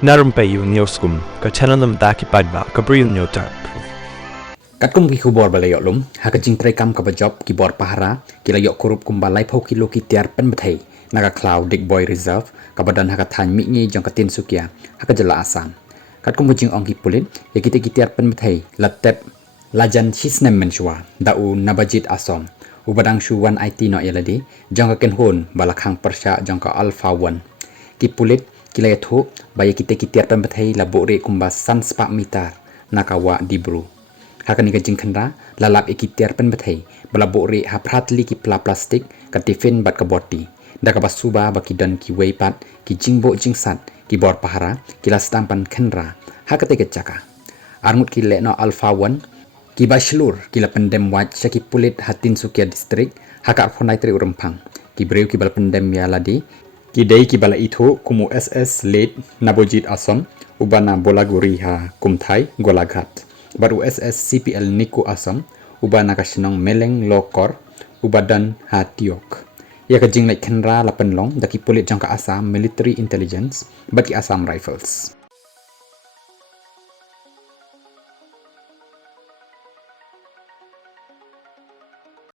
Na Rympei U ka channel nabynta ki paidbah ka Bri U Hynñiewtrep. Kat kum ki khubor balayok lum haka jing trekam ka bajop ki bor pahara ki layok korup kum balai phau kilo ki tiar pen bathai naga cloud dik boy reserve ka badan haka than mi ngi jong ka tin sukia haka jala asam kat kum jing ong ki pulit ya kita ki tiar pen bathai latep lajan hisnem menshwa dau nabajit asom ubadang shu 1 IT no eladi jong ka ken hon balakhang persha jong ka ULFA 1 ki pulit kilay thu baya kita ki tiar pen bathai la buhrieh kumba san spa mitar nakawa di bru haka ni gajing khandra lalap ikitiar pen bathai bala buhrieh ha pratli ki plastik ka tifin bat ka boti da ka basuba ba ki dan ki weipat ki jingbo jingsat ki bor pahara ki lastam pan khandra haka te chaka armut ki lehnoh ULFA 1 ki bashlur ki la pendem waj ki pulit hatin sukia distrik haka phonai tri urempang ki Bri U ki bala pendem ya ladi ki dei ki bala itho kumu SS late nabojit asom ubana bolaguri ha kumthai golaghat baru SS CPL niku asam ubana kashnong meleng lokor ubadan hatiok ya ka jing like khenra la penlong daki pulit jangka asam military intelligence baki Assam rifles